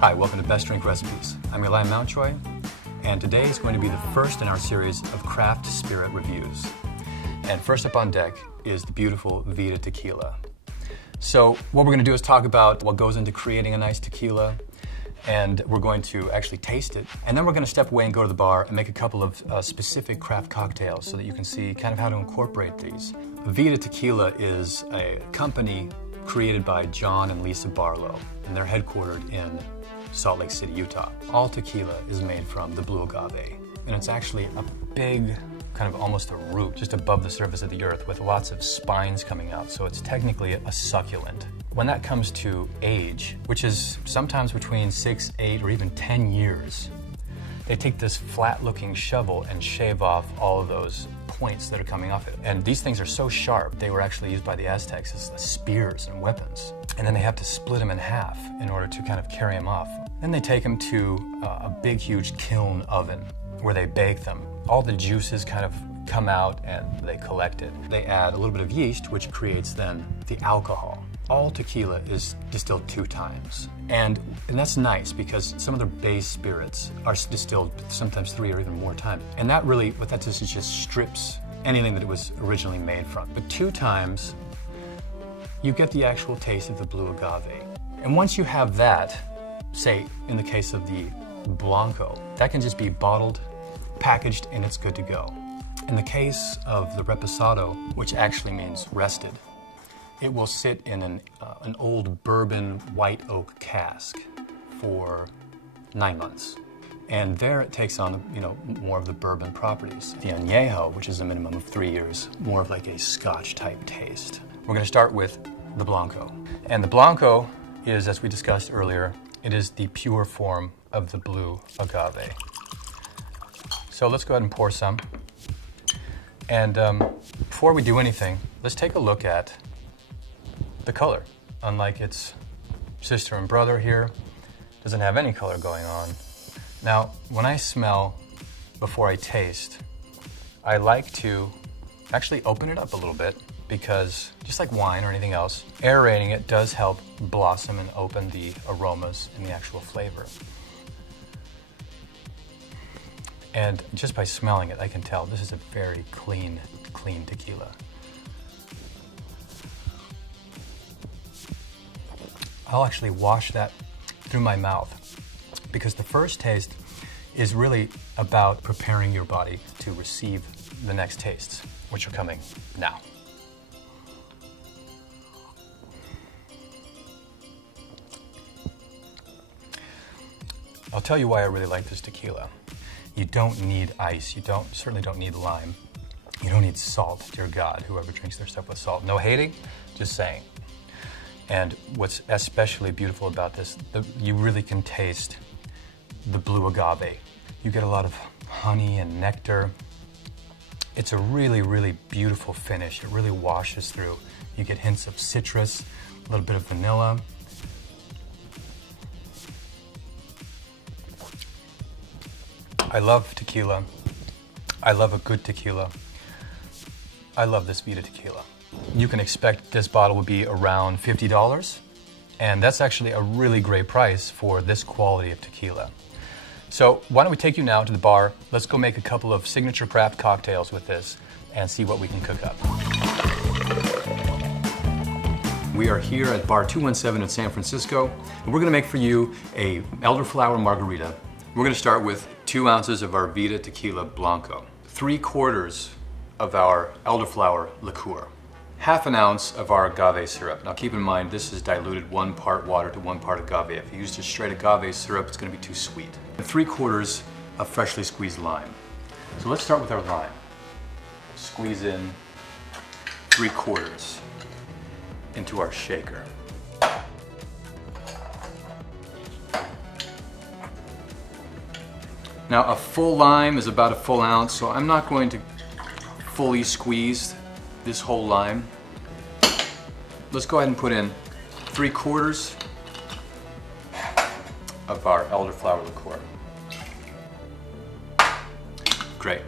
Hi, welcome to Best Drink Recipes. I'm Eli Mountjoy, and today is going to be the first in our series of craft spirit reviews. And first up on deck is the beautiful Vida Tequila. So what we're going to do is talk about what goes into creating a nice tequila, and we're going to actually taste it. And then we're going to step away and go to the bar and make a couple of specific craft cocktails so that you can see kind of how to incorporate these. Vida Tequila is a company created by John and Lisa Barlow, and they're headquartered in Salt Lake City, Utah. All tequila is made from the blue agave, and it's actually a big, kind of almost a root just above the surface of the earth with lots of spines coming out, so it's technically a succulent. When that comes to age, which is sometimes between 6, 8, or even 10 years, they take this flat-looking shovel and shave off all of those points that are coming off it. And these things are so sharp, they were actually used by the Aztecs as spears and weapons. And then they have to split them in half in order to kind of carry them off. Then they take them to a big, huge kiln oven where they bake them. All the juices kind of come out and they collect it. They add a little bit of yeast, which creates then the alcohol. All tequila is distilled 2 times. And that's nice because some of the base spirits are distilled sometimes 3 or even more times. And that really, what that does is just strips anything that it was originally made from. But 2 times, you get the actual taste of the blue agave. And once you have that, say in the case of the Blanco, that can just be bottled, packaged, and it's good to go. In the case of the Reposado, which actually means rested, it will sit in an old bourbon white oak cask for 9 months. And there it takes on, more of the bourbon properties. The Añejo, which is a minimum of 3 years, more of like a Scotch type taste. We're gonna start with the Blanco. And the Blanco is, as we discussed earlier, it is the pure form of the blue agave. So let's go ahead and pour some. And before we do anything, let's take a look at the color. Unlike its sister and brother here, doesn't have any color going on. Now, when I smell before I taste, I like to actually open it up a little bit because just like wine or anything else, aerating it does help blossom and open the aromas and the actual flavor. And just by smelling it, I can tell this is a very clean tequila. I'll actually wash that through my mouth because the first taste is really about preparing your body to receive the next tastes, which are coming now. I'll tell you why I really like this tequila. You don't need ice, you certainly don't need lime, you don't need salt, dear God, whoever drinks their stuff with salt. No hating, just saying. And what's especially beautiful about this, you really can taste the blue agave. You get a lot of honey and nectar. It's a really, really beautiful finish. It really washes through. You get hints of citrus, a little bit of vanilla. I love tequila. I love a good tequila. I love this Vida Tequila. You can expect this bottle would be around $50, and that's actually a really great price for this quality of tequila. So why don't we take you now to the bar, let's go make a couple of signature craft cocktails with this and see what we can cook up. We are here at Bar 217 in San Francisco, and we're gonna make for you a Elderflower Margarita. We're gonna start with 2 ounces of our Vida Tequila Blanco, 3/4 of our elderflower liqueur, 1/2 ounce of our agave syrup. Now keep in mind, this is diluted 1 part water to 1 part agave. If you use just straight agave syrup, it's gonna be too sweet. And 3/4 of freshly squeezed lime. So let's start with our lime. Squeeze in 3/4 into our shaker. Now a full lime is about 1 ounce, so I'm not going to fully squeeze this whole lime. Let's go ahead and put in 3/4 of our elderflower liqueur. Great.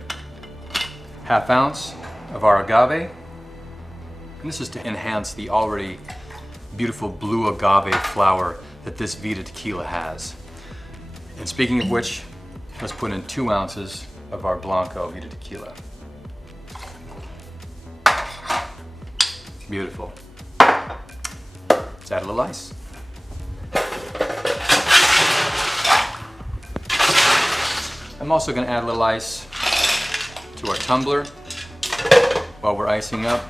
1/2 ounce of our agave. And this is to enhance the already beautiful blue agave flower that this Vida Tequila has. And speaking of which, let's put in 2 ounces of our Blanco Vida Tequila. Beautiful. Let's add a little ice. I'm also going to add a little ice to our tumbler while we're icing up.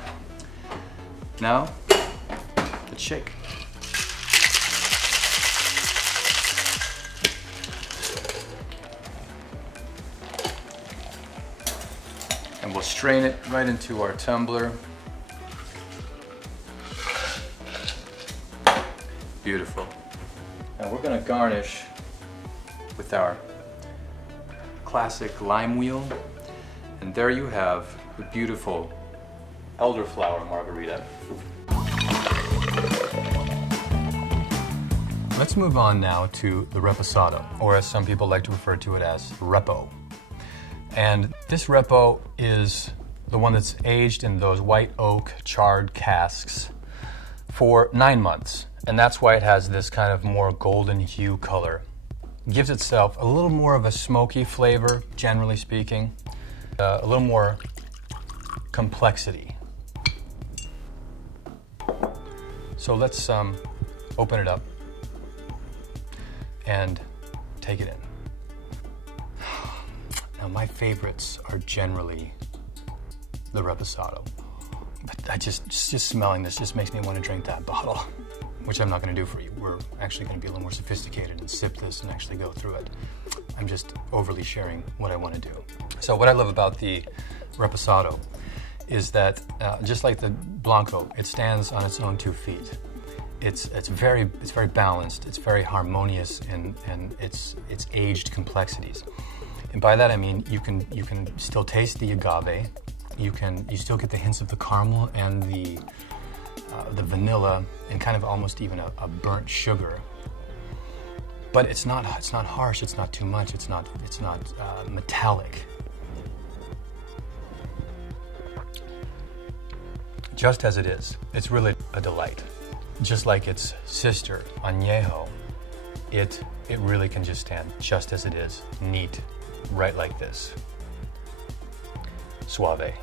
Now, let's shake. And we'll strain it right into our tumbler. Beautiful. Now we're going to garnish with our classic lime wheel. And there you have the beautiful Elderflower Margarita. Let's move on now to the Reposado, or as some people like to refer to it as Repo. And this Repo is the one that's aged in those white oak charred casks for 9 months. And that's why it has this kind of more golden hue color. It gives itself a little more of a smoky flavor, generally speaking, a little more complexity. So let's open it up and take it in. Now my favorites are generally the Reposado, but just smelling this just makes me want to drink that bottle, which I'm not going to do for you. We're actually going to be a little more sophisticated and sip this and actually go through it. I'm just overly sharing what I want to do. So what I love about the Reposado is that just like the Blanco, it stands on its own 2 feet. It's very balanced. It's very harmonious in its aged complexities. And by that I mean you can still taste the agave. You still get the hints of the caramel and the vanilla and kind of almost even a burnt sugar. But it's not harsh. It's not too much. It's not metallic. Just as it is, it's really a delight. Just like its sister, Añejo, it really can just stand just as it is, neat, right like this. Suave.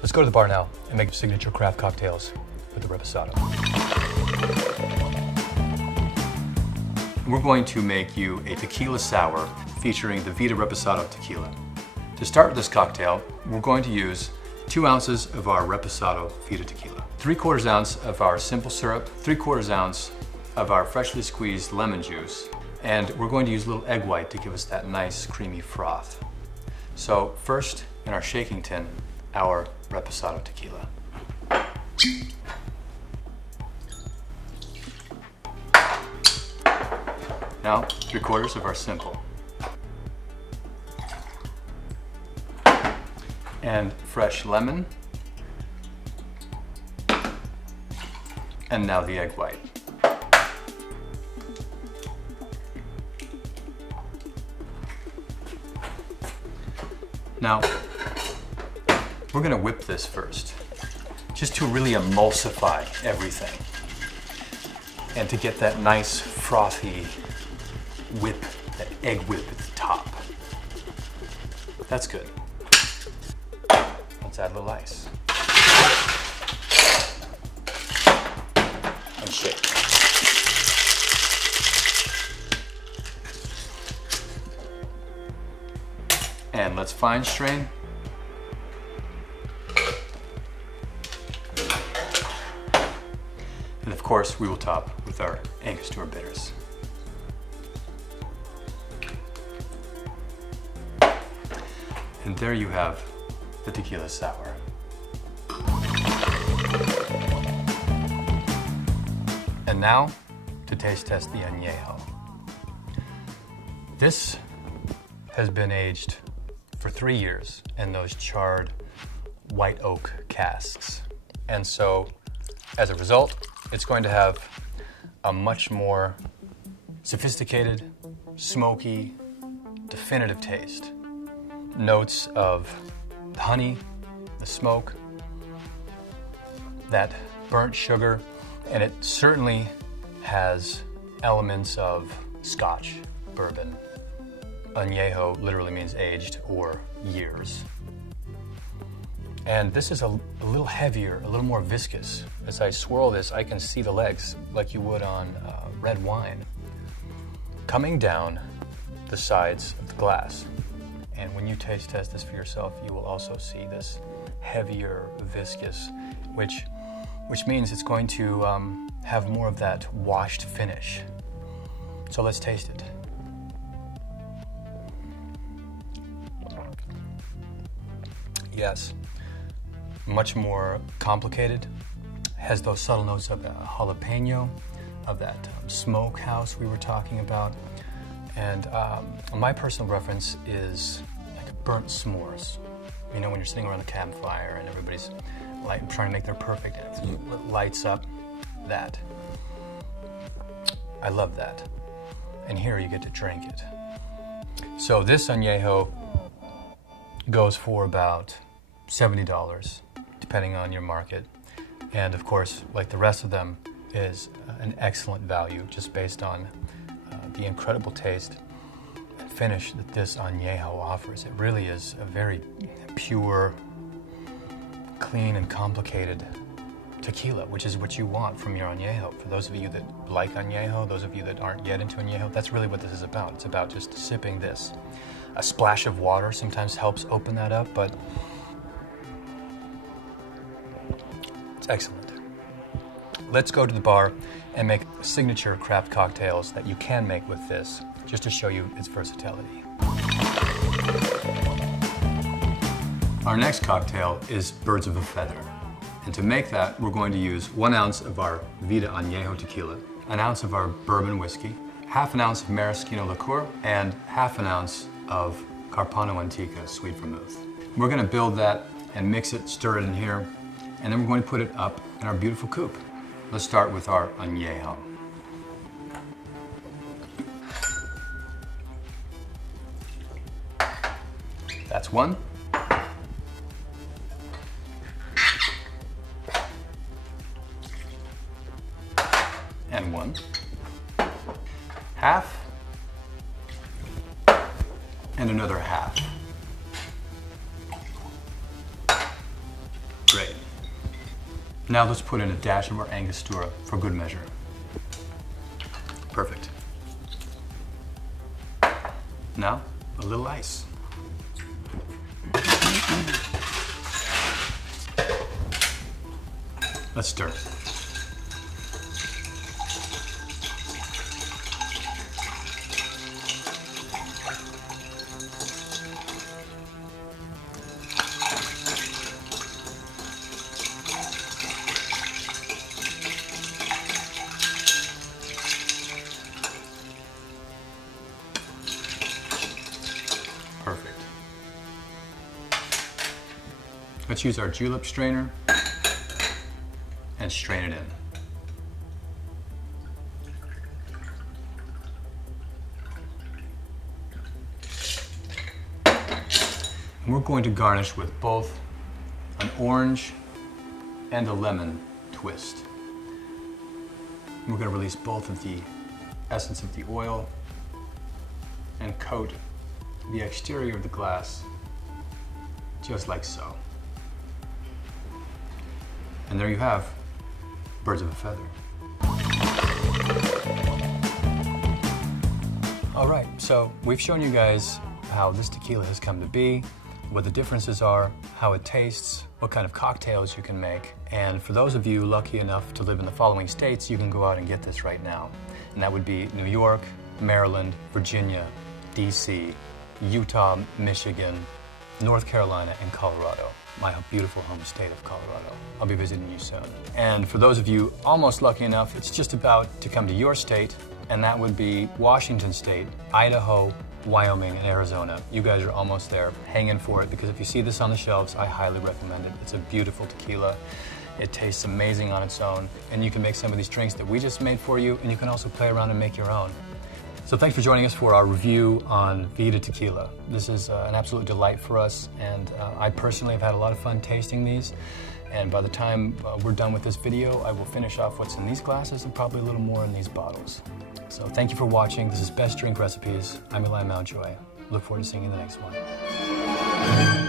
Let's go to the bar now and make signature craft cocktails with the Reposado. We're going to make you a tequila sour featuring the Vida Reposado tequila. To start this cocktail, we're going to use 2 ounces of our Reposado Vida Tequila, 3/4 ounce of our simple syrup, 3/4 ounce of our freshly squeezed lemon juice, and we're going to use a little egg white to give us that nice creamy froth. So first, in our shaking tin, our Reposado tequila. Now, 3/4 of our simple. And fresh lemon. And now the egg white. Now, we're going to whip this first, just to really emulsify everything and to get that nice frothy whip, that egg whip at the top. That's good. Let's add a little ice. And shake. And let's fine strain. And of course, we will top with our Angostura bitters. And there you have the Tequila Sour. And now, to taste test the Añejo. This has been aged for 3 years in those charred white oak casks. And so, as a result, it's going to have a much more sophisticated, smoky, definitive taste. Notes of the honey, the smoke, that burnt sugar, And it certainly has elements of Scotch, bourbon. Añejo literally means aged or years. And this is a little heavier, a little more viscous. As I swirl this, I can see the legs like you would on red wine coming down the sides of the glass. And when you taste test this for yourself, you will also see this heavier, viscous, which means it's going to have more of that washed finish. So let's taste it. Yes, much more complicated. Has those subtle notes of jalapeno, of that smokehouse we were talking about. And my personal reference is like burnt s'mores. You know, when you're sitting around a campfire and everybody's trying to make their perfect, it lights up that. I love that. And here you get to drink it. So this Añejo goes for about $70, depending on your market. And of course, like the rest of them, is an excellent value just based on the incredible taste and finish that this Añejo offers. It really is a very pure, clean, and complicated tequila, which is what you want from your Añejo. For those of you that like Añejo, those of you that aren't yet into Añejo, that's really what this is about. It's about just sipping this. A splash of water sometimes helps open that up, but it's excellent. Let's go to the bar and make signature craft cocktails that you can make with this, just to show you its versatility. Our next cocktail is Birds of a Feather. And to make that, we're going to use 1 ounce of our Vida Añejo tequila, 1 ounce of our bourbon whiskey, ½ an ounce of maraschino liqueur, and ½ an ounce of Carpano Antica sweet vermouth. We're going to build that and mix it, stir it in here, and then we're going to put it up in our beautiful coupe. Let's start with our Añejo. That's 1. And 1. ½. And another ½. Great. Now let's put in a dash of our Angostura for good measure. Perfect. Now, a little ice. Let's stir. Perfect. Let's use our julep strainer and strain it in. And we're going to garnish with both an orange and a lemon twist. And we're going to release both of the essence of the oil and coat the exterior of the glass just like so. And there you have Birds of a Feather. All right, so we've shown you guys how this tequila has come to be, what the differences are, how it tastes, what kind of cocktails you can make. And for those of you lucky enough to live in the following states, you can go out and get this right now. And that would be New York, Maryland, Virginia, DC, Utah, Michigan, North Carolina, and Colorado. My beautiful home state of Colorado. I'll be visiting you soon. And for those of you almost lucky enough, it's just about to come to your state, and that would be Washington State, Idaho, Wyoming, and Arizona. You guys are almost there. Hang in for it, because if you see this on the shelves, I highly recommend it. It's a beautiful tequila. It tastes amazing on its own, and you can make some of these drinks that we just made for you, and you can also play around and make your own. So thanks for joining us for our review on Vida Tequila. This is an absolute delight for us, and I personally have had a lot of fun tasting these. And by the time we're done with this video, I will finish off what's in these glasses and probably a little more in these bottles. So thank you for watching. This is Best Drink Recipes. I'm Eli Mountjoy. Look forward to seeing you in the next one.